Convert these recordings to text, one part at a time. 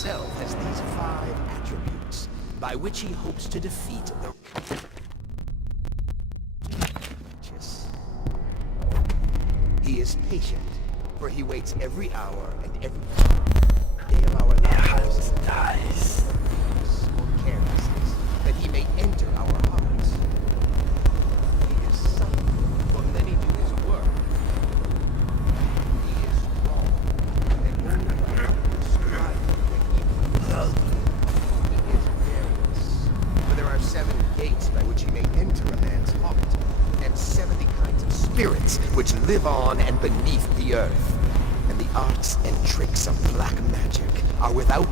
himself has these 5 attributes by which he hopes to defeat the righteous. He is patient, for he waits every hour and every day of our lives. Nice. Or carelessness, that he may enter our hearts. He is subtle, for many do his work. He is wrong, and only others strive that he is various, for there are 7 gates by which he may enter a man's heart, and 70 kinds of spirits which live on and beneath the earth. And the arts and tricks of black magic are without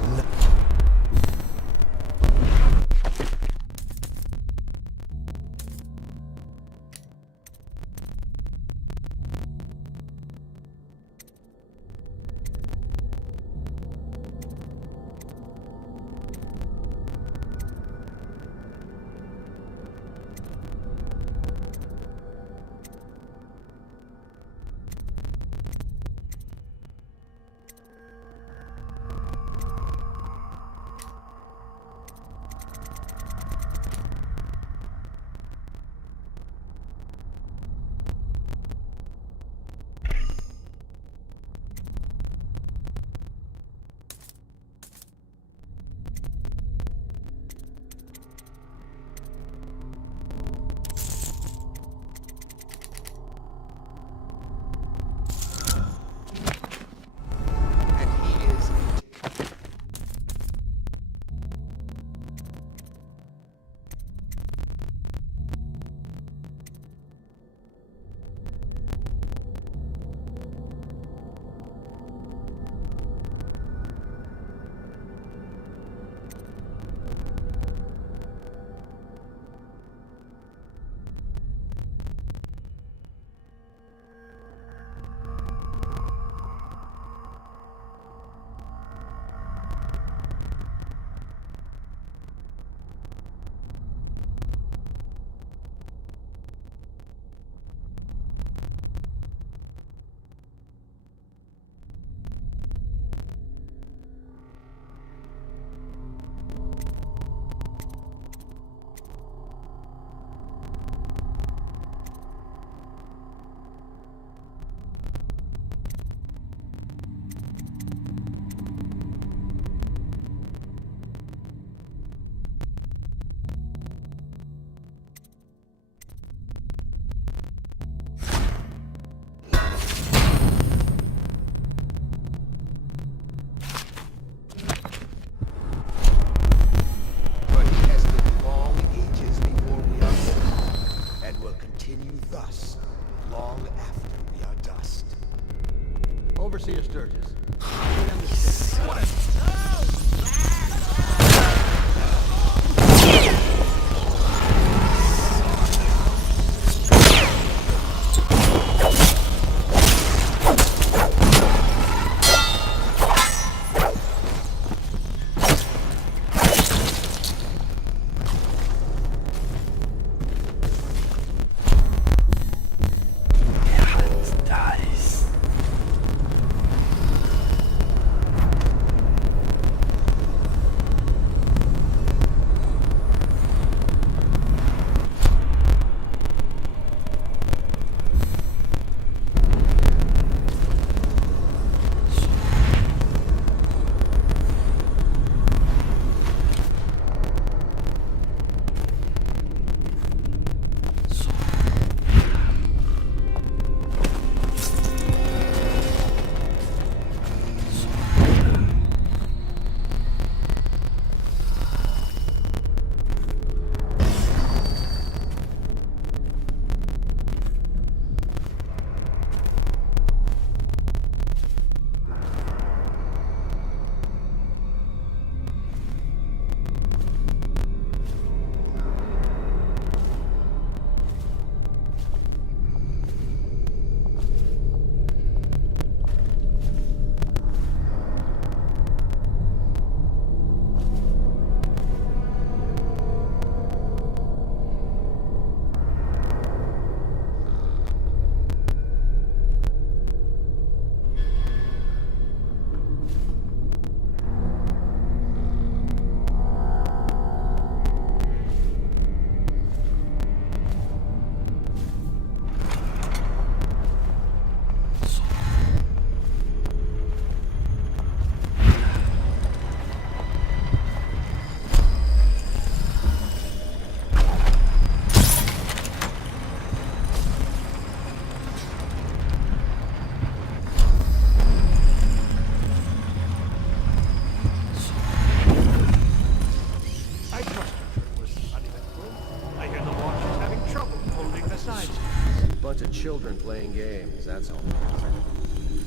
children playing games, that's all.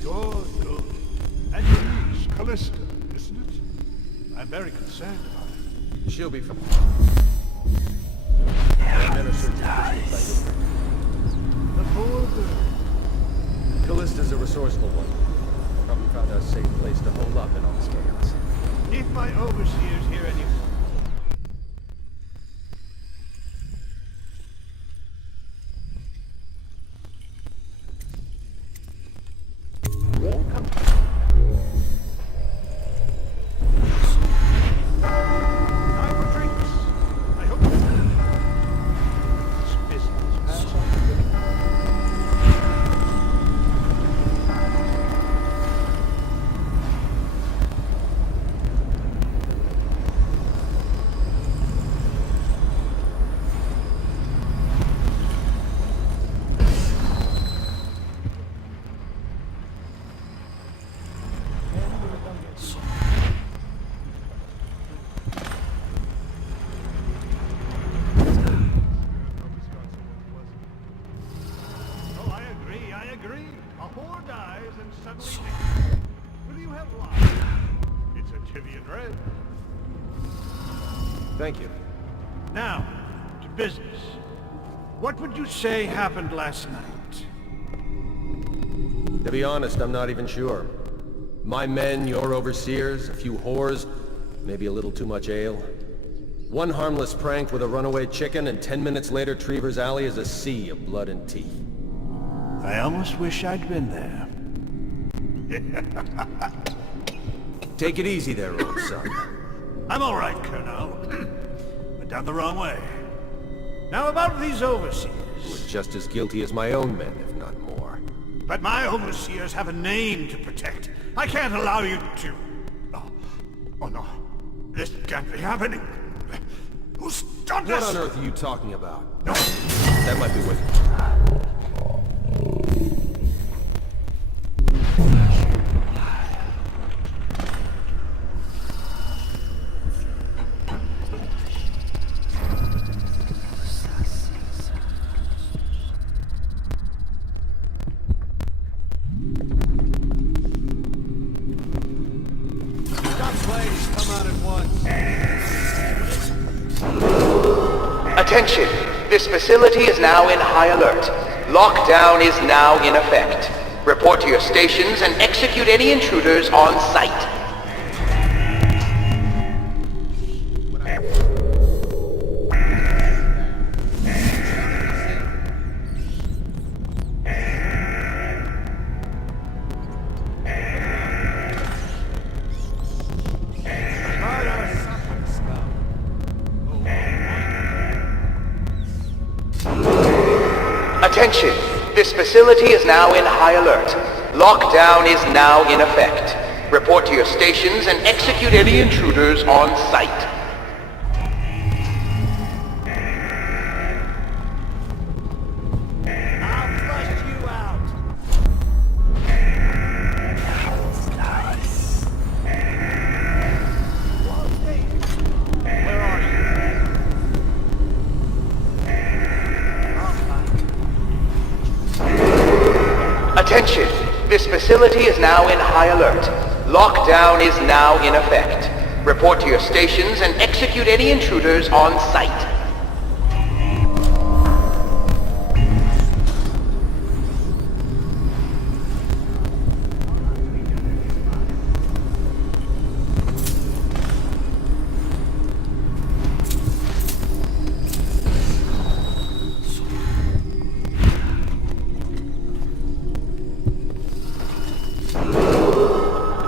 Good, good. And your niece, Callista, isn't it? I'm very concerned about her. She'll be fine. Men are searching for The poor girl. Callista's a resourceful one. Probably found a safe place to hole up in all this chaos. If my overseers hear any... Time for drinks. I hope this business pass on. Oh, I agree. A whore dies and suddenly... Will you have life? It's a Tivian red. Thank you. Now, to business. What would you say happened last night? To be honest, I'm not even sure. My men, your overseers, a few whores, maybe a little too much ale. One harmless prank with a runaway chicken, and 10 minutes later, Trevor's Alley is a sea of blood and teeth. I almost wish I'd been there. Take it easy there, old son. I'm all right, Colonel. But down the wrong way. Now about these overseers. Just as guilty as my own men, if not more. But my overseers have a name to protect. I can't allow you to... Oh no. This can't be happening. Who's done this? What on earth are you talking about? No. That might be what... Attention! This facility is now in high alert. Lockdown is now in effect. Report to your stations and execute any intruders on site. Attention! This facility is now in high alert. Lockdown is now in effect. Report to your stations and execute any intruders on site. I'll flush you out. Where are you? Attention! This facility is now in high alert. Lockdown is now in effect. Report to your stations and execute any intruders on site.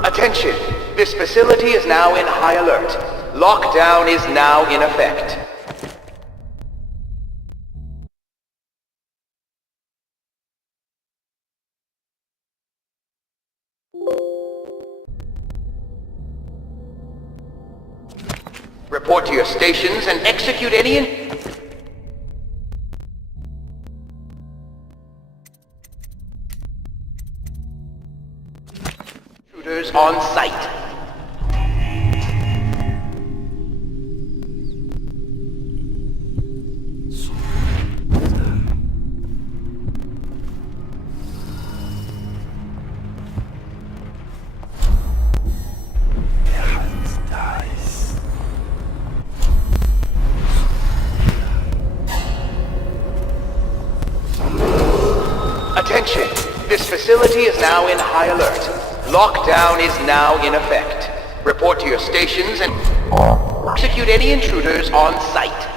Attention! This facility is now in high alert. Lockdown is now in effect. Report to your stations and execute any intruders on site. facility is now in high alert. Lockdown is now in effect. Report to your stations and execute any intruders on site.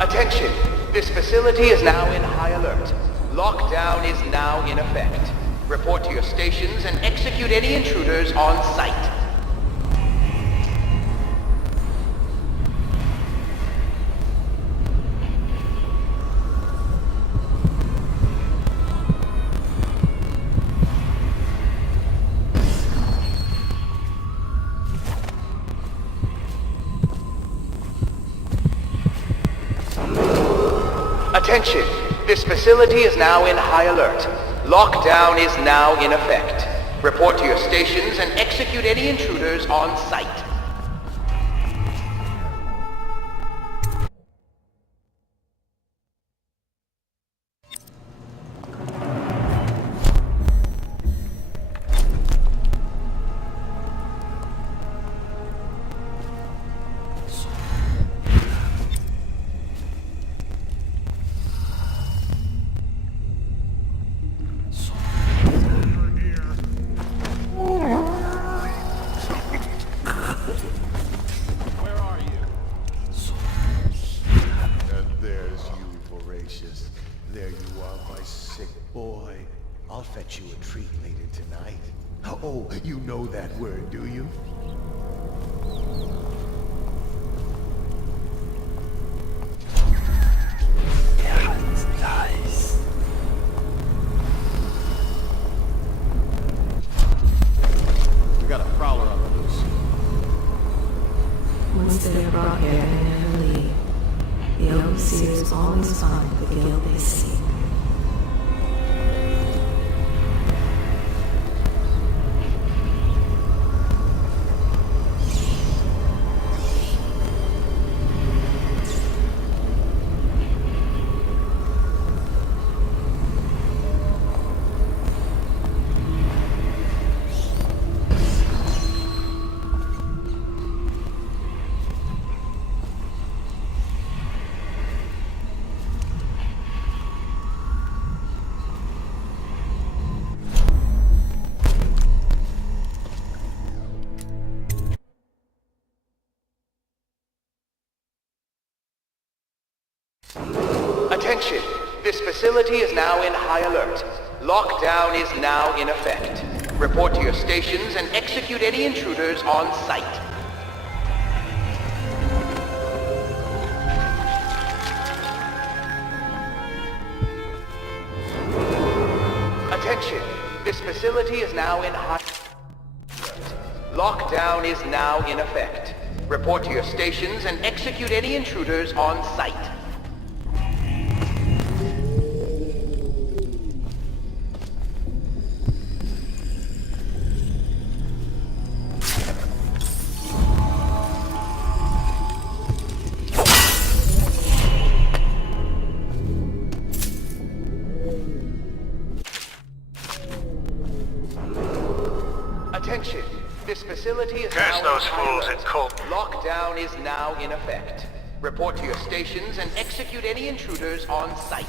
Attention, this facility is now in high alert. Lockdown is now in effect. Report to your stations and execute any intruders on site. Attention, this facility is now in high alert. Lockdown is now in effect. Report to your stations and execute any intruders on site. There you are, my sick boy. I'll fetch you a treat later tonight. Oh, you know that word, do you? Yeah, it's nice. We got a prowler on the loose. Once they're brought here, they never leave. The overseers always find the guild they seek. Attention, this facility is now in high alert. Lockdown is now in effect. Report to your stations and execute any intruders on site. Attention, this facility is now in high alert. Lockdown is now in effect. Report to your stations and execute any intruders on site. Attention, this facility is Curse now those in high fools alert. at Colt. Lockdown is now in effect. Report to your stations and execute any intruders on site.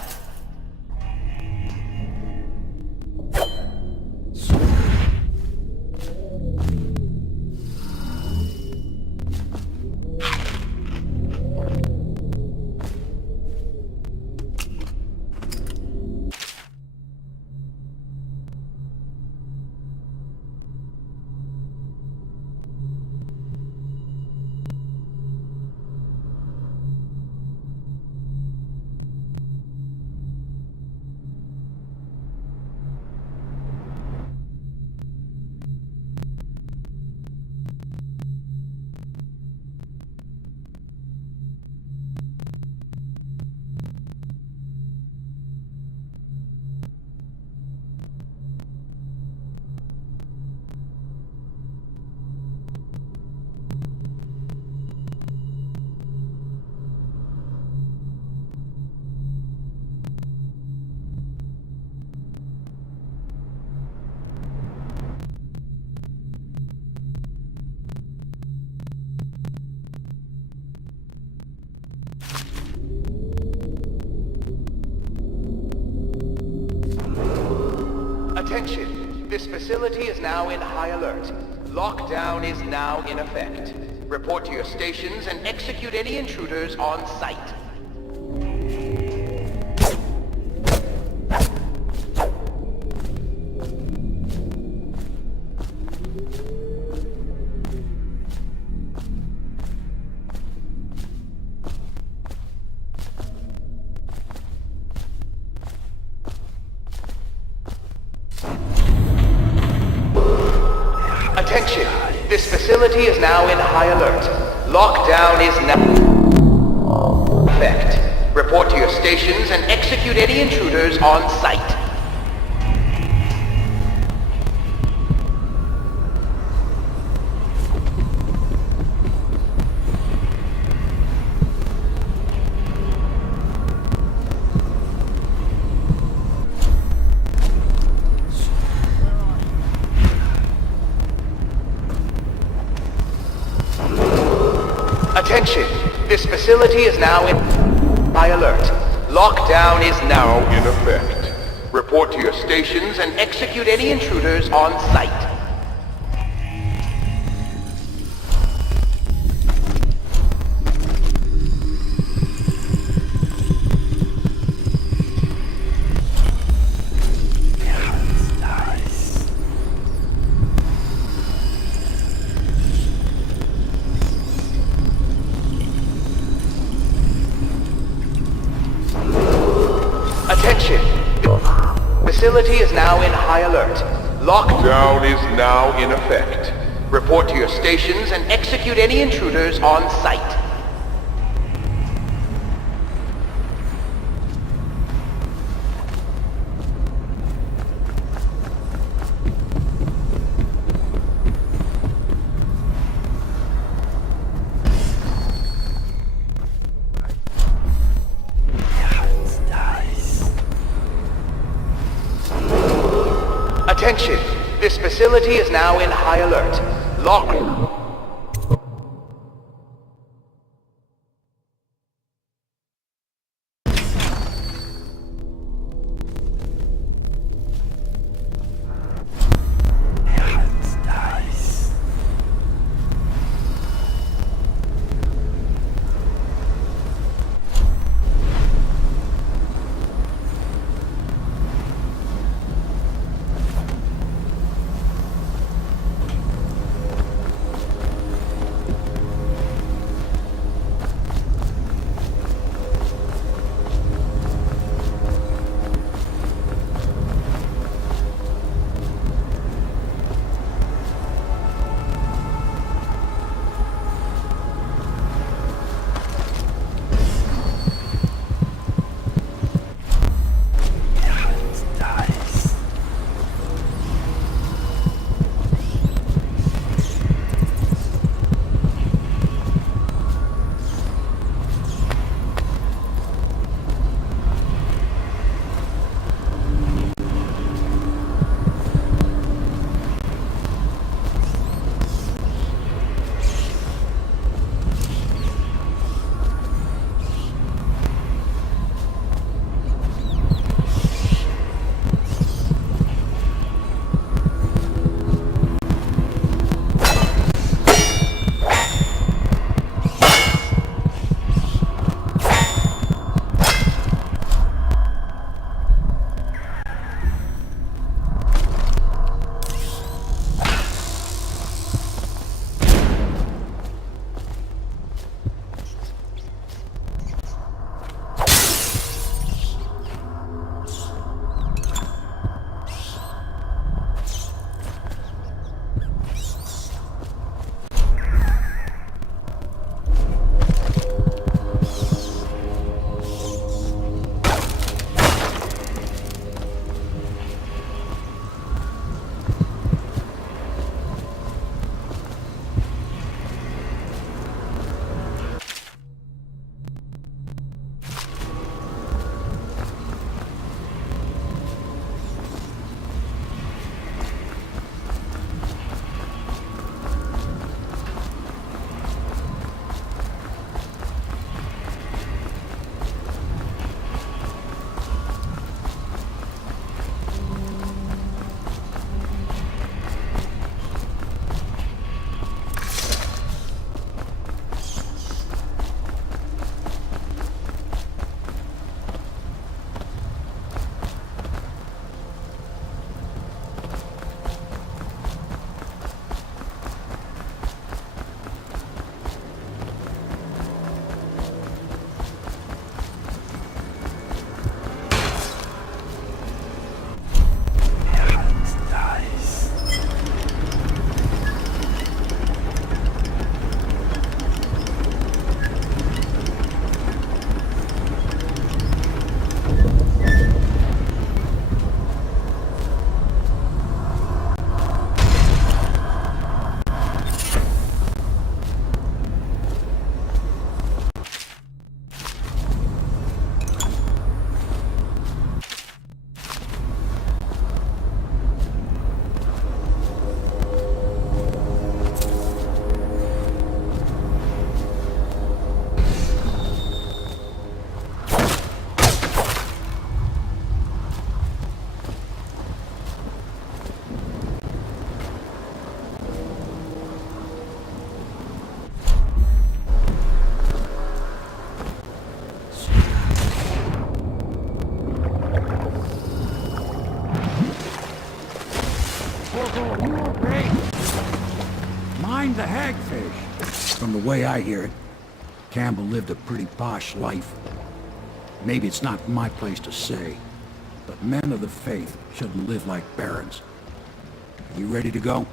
Attention, this facility is now in high alert. Lockdown is now in effect. Report to your stations and execute any intruders on site. Attention, this facility is now in high alert. Lockdown is now in effect. Report to your stations and execute any intruders on site. Attention, this facility is now in high alert. Lockdown is now in effect. Report to your stations and execute any intruders on site. Attention! Facility is now in high alert. Lockdown is now in effect. Report to your stations and execute any intruders on site. Attention! This facility is now in high alert. mind the hagfish. From the way I hear it, Campbell lived a pretty posh life. Maybe it's not my place to say, but men of the faith shouldn't live like barons. You ready to go?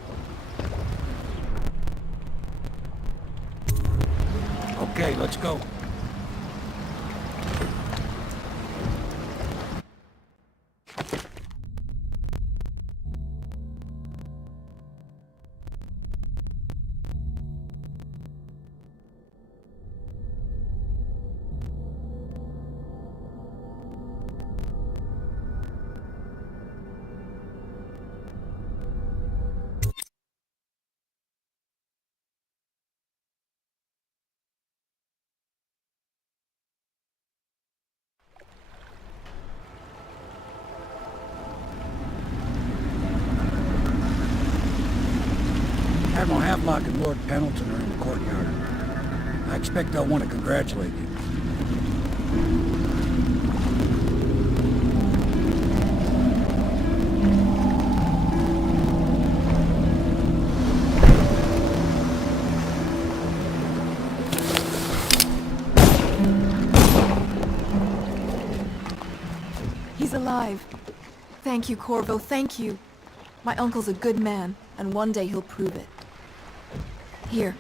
Okay, let's go. Admiral Havelock and Lord Pendleton are in the courtyard. I expect they'll want to congratulate you. He's alive. Thank you, Corvo, thank you. My uncle's a good man, and one day he'll prove it. Here.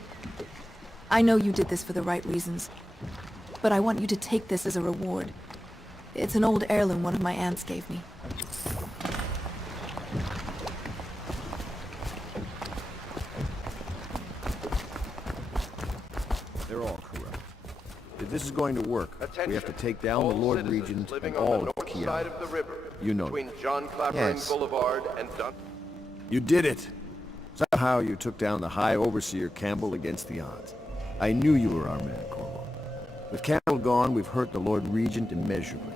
I know you did this for the right reasons, but I want you to take this as a reward. It's an old heirloom one of my aunts gave me. They're all corrupt. If this is going to work, we have to take down the All Lord citizens Regent living and on all the of north Kiev. side of the river, You know between it. John Clavering Yes. Boulevard and You did it! Somehow you took down the High Overseer Campbell against the odds. I knew you were our man, Corvo. With Campbell gone, we've hurt the Lord Regent immeasurably.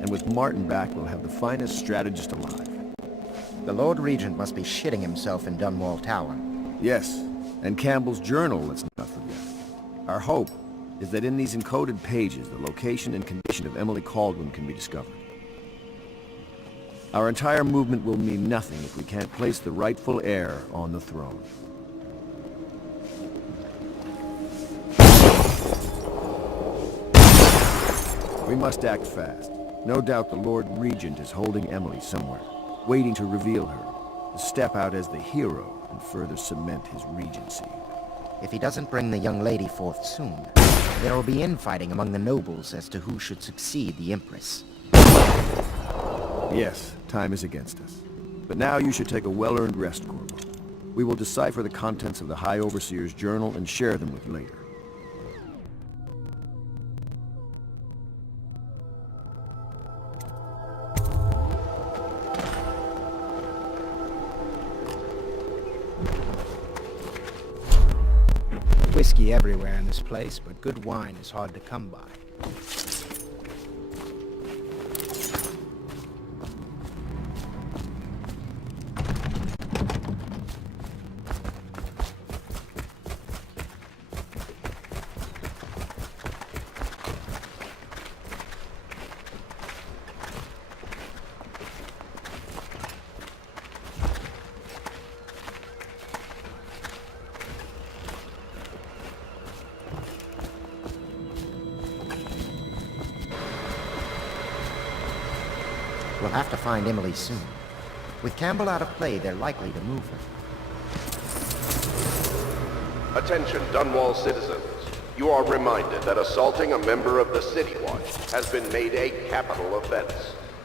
And with Martin back, we'll have the finest strategist alive. The Lord Regent must be shitting himself in Dunwall Tower. Yes, and Campbell's journal, let's not forget. Our hope is that in these encoded pages, the location and condition of Emily Caldwin can be discovered. Our entire movement will mean nothing if we can't place the rightful heir on the throne. We must act fast. No doubt the Lord Regent is holding Emily somewhere, waiting to reveal her, to step out as the hero and further cement his regency. If he doesn't bring the young lady forth soon, there will be infighting among the nobles as to who should succeed the Empress. Yes, time is against us. But now you should take a well-earned rest, Corvo. We will decipher the contents of the High Overseer's journal and share them with you later. Whiskey everywhere in this place, but good wine is hard to come by. We'll have to find Emily soon. With Campbell out of play, they're likely to move her. Attention, Dunwall citizens. You are reminded that assaulting a member of the City Watch has been made a capital offense,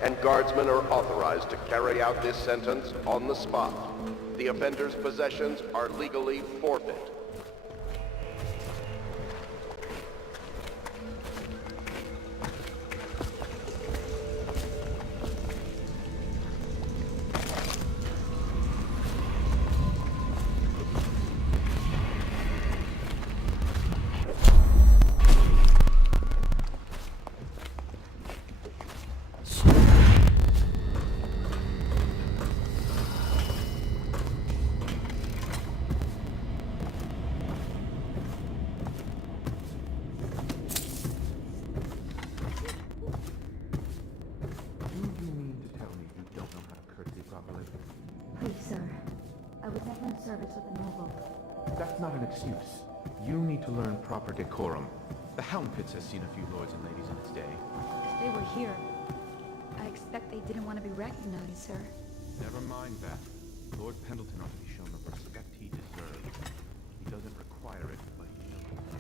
and guardsmen are authorized to carry out this sentence on the spot. The offender's possessions are legally forfeit. Please, sir. I was never in service with the noble. That's not an excuse. You need to learn proper decorum. The Helm Pits has seen a few lords and ladies in its day. If they were here, I expect they didn't want to be recognized, sir. Never mind that. Lord Pendleton ought to be shown the respect he deserves. He doesn't require it, but he knows.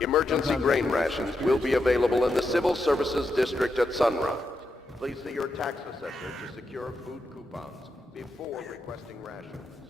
Emergency grain rations will be available in the Civil Services District at Sunrise. Please see your tax assessor to secure food coupons before requesting rations.